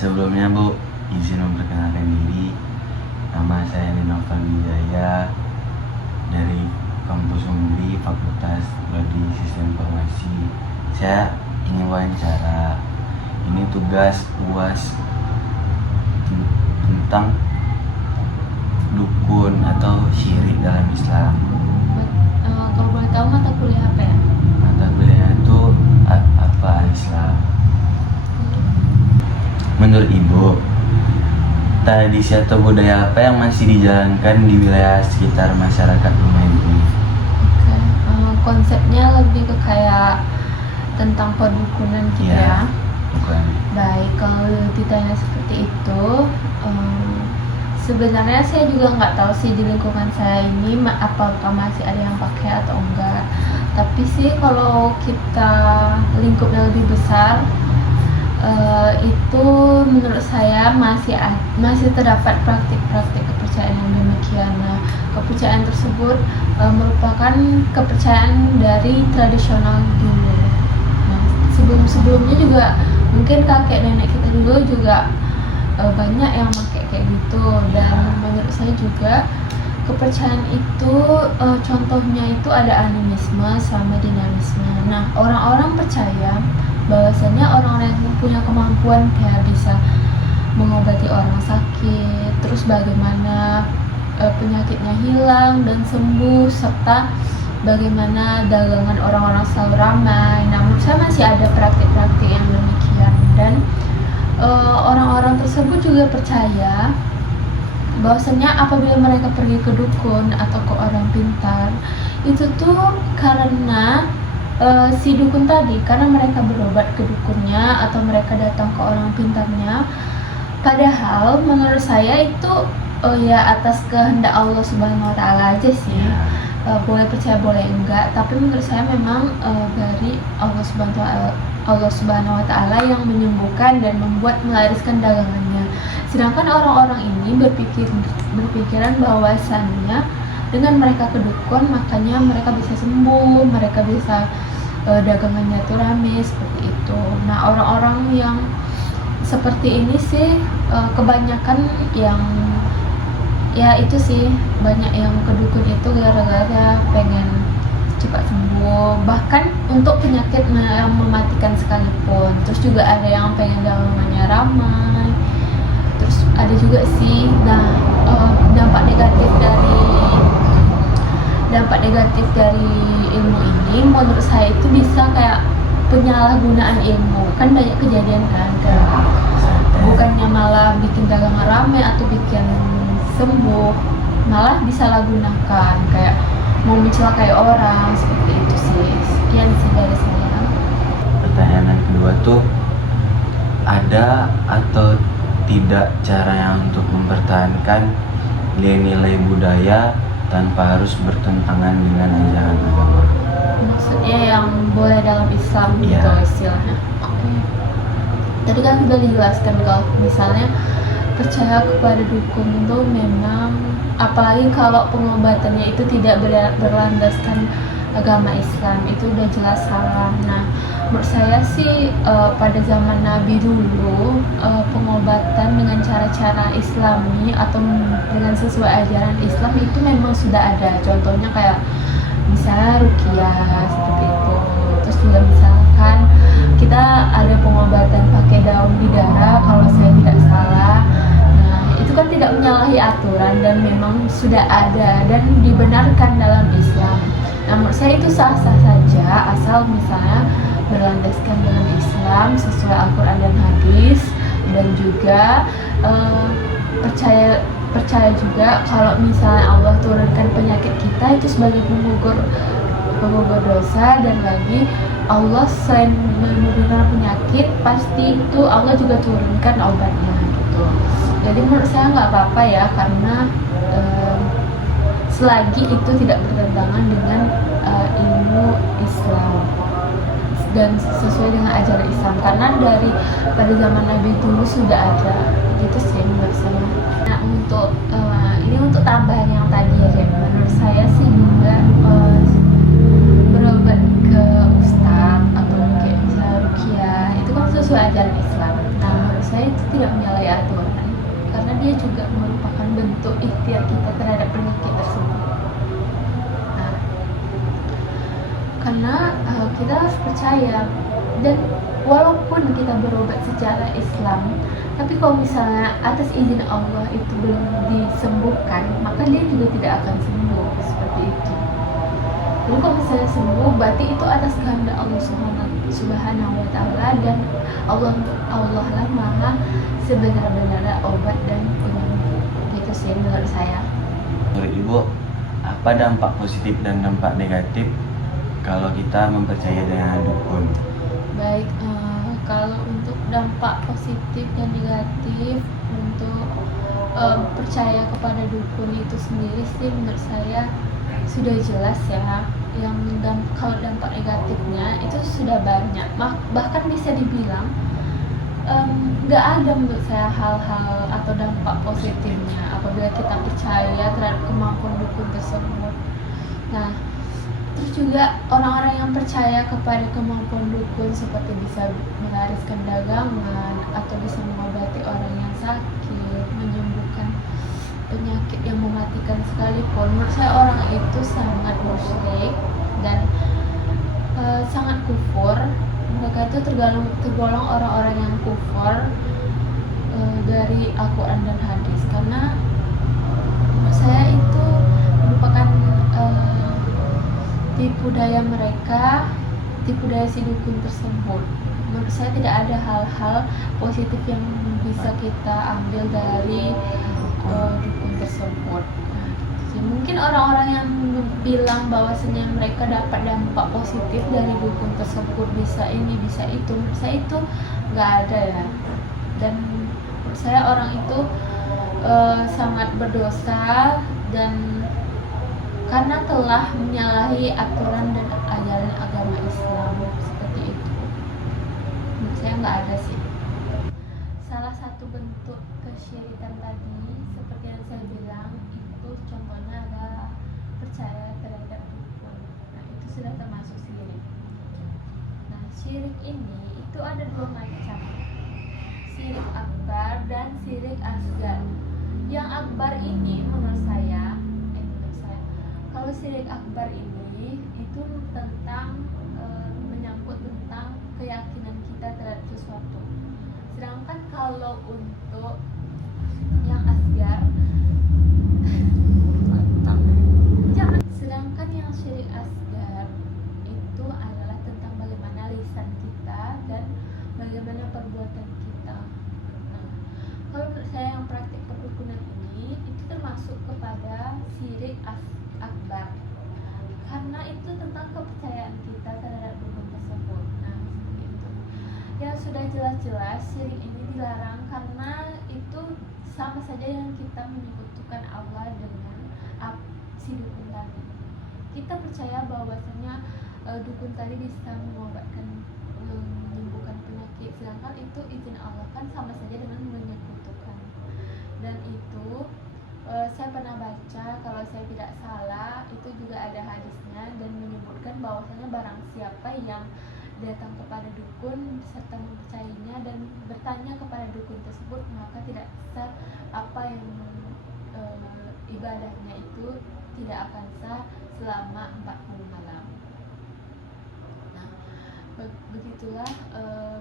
Sebelumnya Bu, izin memperkenalkan diri. Nama saya Ninoval Wijaya dari Kampus Umbri, Fakultas Prodi Sistem Informasi. Saya ingin wawancara. Ini tugas UAS tentang dukun atau syirik dalam Islam. Kalau boleh tahu mata kuliah apa ya? Mata kuliah itu apa Islam? Menurut Ibu, tradisi atau budaya apa yang masih dijalankan di wilayah sekitar masyarakat rumah Ibu? Konsepnya lebih ke kayak tentang perdukunan gitu ya. Bukan. Baik, kalau ditanya seperti itu, sebenarnya saya juga nggak tahu sih di lingkungan saya ini apakah masih ada yang pakai atau enggak. Tapi sih kalau kita lingkupnya lebih besar, itu menurut saya masih terdapat praktik-praktik kepercayaan yang demikian. Nah, kepercayaan tersebut merupakan kepercayaan dari tradisional dulu. Nah, sebelumnya juga mungkin kakek nenek kita dulu juga banyak yang pakai kayak gitu. Dan menurut saya juga kepercayaan itu contohnya itu ada animisme sama dinamisme. Nah, orang-orang percaya bahwasanya orang-orang yang punya kemampuan kayak bisa mengobati orang sakit, terus bagaimana penyakitnya hilang dan sembuh, serta bagaimana dagangan orang-orang selalu ramai. Namun saya masih ada praktik-praktik yang demikian, dan orang-orang tersebut juga percaya bahwasanya apabila mereka pergi ke dukun atau ke orang pintar, itu tuh karena si dukun tadi, karena mereka berobat ke dukunnya atau mereka datang ke orang pintarnya. Padahal menurut saya itu ya atas kehendak Allah Subhanahu Wa Taala aja sih. Boleh percaya boleh enggak, tapi menurut saya memang dari Allah Subhanahu Wa Taala yang menyembuhkan dan membuat melariskan dagangannya. Sedangkan orang-orang ini berpikiran bahwasannya dengan mereka ke dukun makanya mereka bisa sembuh, mereka bisa dagangannya tuh rame seperti itu. Nah, orang-orang yang seperti ini sih kebanyakan yang ya itu sih, banyak yang ke dukun itu gara-gara pengen cepat sembuh, bahkan untuk penyakit yang mematikan sekalipun. Terus juga ada yang pengen dagangannya ramai. Terus ada juga sih, dampak negatif dari ilmu ini menurut saya itu bisa kayak penyalahgunaan ilmu. Kan banyak kejadian kan, bukannya malah bikin dagangan rame atau bikin sembuh, malah disalahgunakan kayak mau mencelakai orang, seperti itu sih. Sekian sih dari saya. Pertanyaan kedua tuh, ada atau tidak caranya untuk mempertahankan nilai-nilai budaya tanpa harus bertentangan dengan ajaran agama? Maksudnya yang boleh dalam Islam gitu istilahnya. Tadi kan sudah dijelaskan kalau misalnya percaya kepada dukun itu memang, apalagi kalau pengobatannya itu tidak berlandaskan agama Islam, itu udah jelas salah. Nah, menurut saya sih pada zaman Nabi dulu pengobatan dengan cara-cara Islami atau dengan sesuai ajaran Islam itu memang sudah ada. Contohnya kayak misalnya ruqyah seperti itu. Terus juga misalkan kita ada pengobatan pakai daun bidara kalau saya tidak salah. Nah, itu kan tidak menyalahi aturan dan memang sudah ada dan dibenarkan dalam Islam. Nah, menurut saya itu sah-sah saja asal misalnya berlandaskan dengan Islam sesuai Al-Quran dan hadis, dan juga percaya juga kalau misalnya Allah turunkan penyakit kita itu sebagai penggugur dosa, dan lagi Allah selain menurunkan penyakit pasti itu Allah juga turunkan obatnya gitu. Jadi menurut saya nggak apa-apa ya, karena selagi itu tidak bertentangan dengan ilmu Islam dan sesuai dengan ajaran Islam, karena dari pada zaman Nabi dulu sudah ada gitu sih menurut saya. Nah, untuk tambahan yang tadi ya, menurut saya sih juga berobat ke ustadz atau kayak misalnya ruqyah itu kan sesuai ajaran Islam. Nah, menurut saya itu tidak menyalahi aturan, karena dia juga merupakan bentuk ikhtiar kita terhadap penyakit tersebut. Nah, karena kita harus percaya, dan walaupun kita berobat secara Islam, tapi kalau misalnya atas izin Allah itu belum disembuhkan, maka dia juga tidak akan sembuh seperti itu. Jadi kalau misalnya sembuh, berarti itu atas kehendak Allah Subhanahu wa Ta'ala, dan Allah lah Maha sebenar-benarnya obat dan penyembuh. Itu sih menurut saya. Menurut Ibu, apa dampak positif dan dampak negatif kalau kita mempercayai dengan dukun? Baik, kalau untuk dampak positif dan negatif untuk percaya kepada dukun itu sendiri sih menurut saya sudah jelas ya. Kalau dampak negatifnya itu sudah banyak, bahkan bisa dibilang nggak ada menurut saya hal-hal atau dampak positifnya apabila kita percaya terhadap kemampuan dukun tersebut. Nah, terus juga orang-orang yang percaya kepada kemampuan dukun seperti bisa melariskan dagangan atau bisa mengobati orang yang sakit, menyembuhkan penyakit yang mematikan sekalipun, menurut saya orang itu sangat musyrik dan sangat kufur. Mereka itu tergolong orang-orang yang kufur dari Al-Quran dan hadis, karena menurut saya itu merupakan tipu daya mereka, tipu daya si dukun tersebut. Menurut saya tidak ada hal-hal positif yang bisa kita ambil dari dukun tersebut. Mungkin orang-orang yang bilang bahwasanya mereka dapat dampak positif dari dukun tersebut, bisa ini bisa itu, menurut saya itu nggak ada ya. Dan menurut saya orang itu sangat berdosa, dan karena telah menyalahi aturan dan ajaran agama Islam seperti itu. Menurut saya nggak ada sih. Salah satu bentuk kesyirikan tadi seperti yang saya bilang itu contohnya adalah percaya terhadap dukun. Nah, itu sudah termasuk syirik. Nah, syirik ini itu ada dua macam, syirik akbar dan syirik asgar. Yang akbar ini menurut saya kalau syirik akbar ini itu tentang menyangkut tentang keyakinan kita terhadap sesuatu. Sedangkan kalau untuk yang asgar, sedangkan yang syirik asgar itu adalah tentang bagaimana lisan kita dan bagaimana perbuatan kita. Nah, kalau menurut saya yang praktik perdukunan ini itu termasuk kepada syirik akbar, karena itu tentang kepercayaan kita terhadap dukun tersebut. Nah, seperti itu. Ya sudah jelas-jelas syirik ini dilarang karena itu sama saja yang kita menyekutukan Allah dengan si dukun tadi. Kita percaya bahwasanya dukun tadi bisa mengobatkan, menyembuhkan penyakit, sedangkan itu izin Allah, kan sama saja dengan menyekutukan. Dan itu saya pernah baca, kalau saya tidak salah itu juga ada hadisnya dan menyebutkan bahwasanya barang siapa yang datang kepada dukun serta mempercayainya dan bertanya kepada dukun tersebut, maka tidak sah apa yang ibadahnya itu tidak akan sah selama 40 malam. Nah, begitulah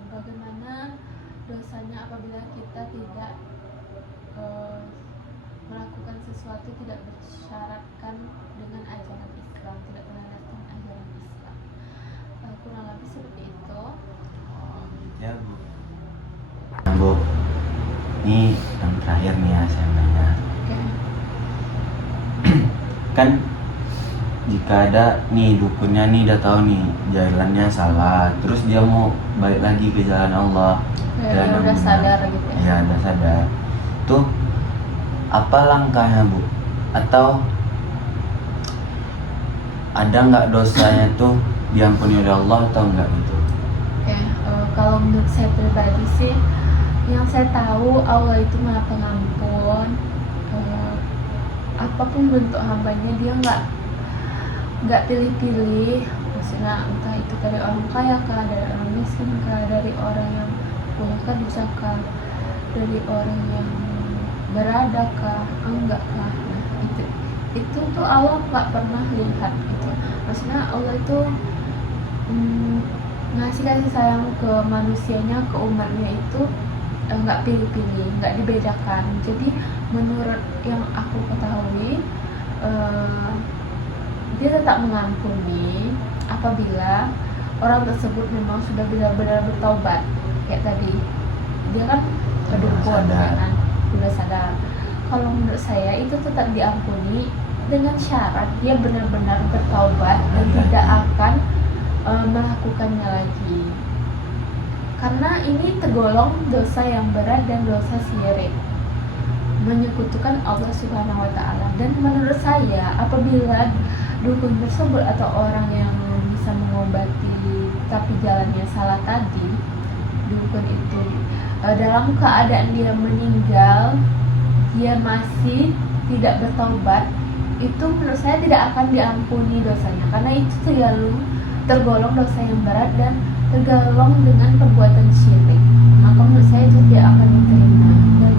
bagaimana dosanya apabila kita tidak melakukan sesuatu tidak bersyaratkan dengan ajaran Islam, tidak melandaskan ajaran Islam. Kurang lebih seperti itu. Ya Bu. Nah, Bu, ini yang terakhir nih ya saya nanya. Okay. Kan jika ada nih dukunnya nih udah tahu nih jalannya salah, terus dia mau balik lagi ke jalan Allah, Ya, udah sadar gitu ya. Ya udah sadar. Tuh apa langkahnya Bu? Atau ada nggak dosanya tuh diampuni oleh Allah atau enggak gitu? Oke, kalau menurut saya pribadi sih, yang saya tahu Allah itu Maha Pengampun. Apapun bentuk hambanya dia nggak pilih-pilih. Maksudnya entah itu dari orang kaya kah, dari orang miskin kah, dari orang yang punya kah, dosa kah. dari orang yang beradakah enggak kah, nah, itu tuh Allah nggak pernah lihat gitu. Maksudnya Allah itu ngasih kasih sayang ke manusianya, ke umatnya itu nggak pilih-pilih, nggak dibedakan. Jadi menurut yang aku ketahui, dia tetap mengampuni apabila orang tersebut memang sudah benar-benar bertaubat. Kayak tadi dia kan kedukun kan, sudah sadar. Kalau menurut saya itu tetap diampuni dengan syarat dia benar-benar bertaubat dan tidak akan melakukannya lagi, karena ini tergolong dosa yang berat dan dosa syirik, menyekutukan Allah Subhanahu wa Ta'ala. Dan menurut saya apabila dukun tersebut atau orang yang bisa mengobati tapi jalannya salah tadi, dukun itu dalam keadaan dia meninggal, dia masih tidak bertaubat, itu menurut saya tidak akan diampuni dosanya, karena itu tergolong dosa yang berat dan tergolong dengan perbuatan syirik. Maka menurut saya itu tidak akan diterima. Dan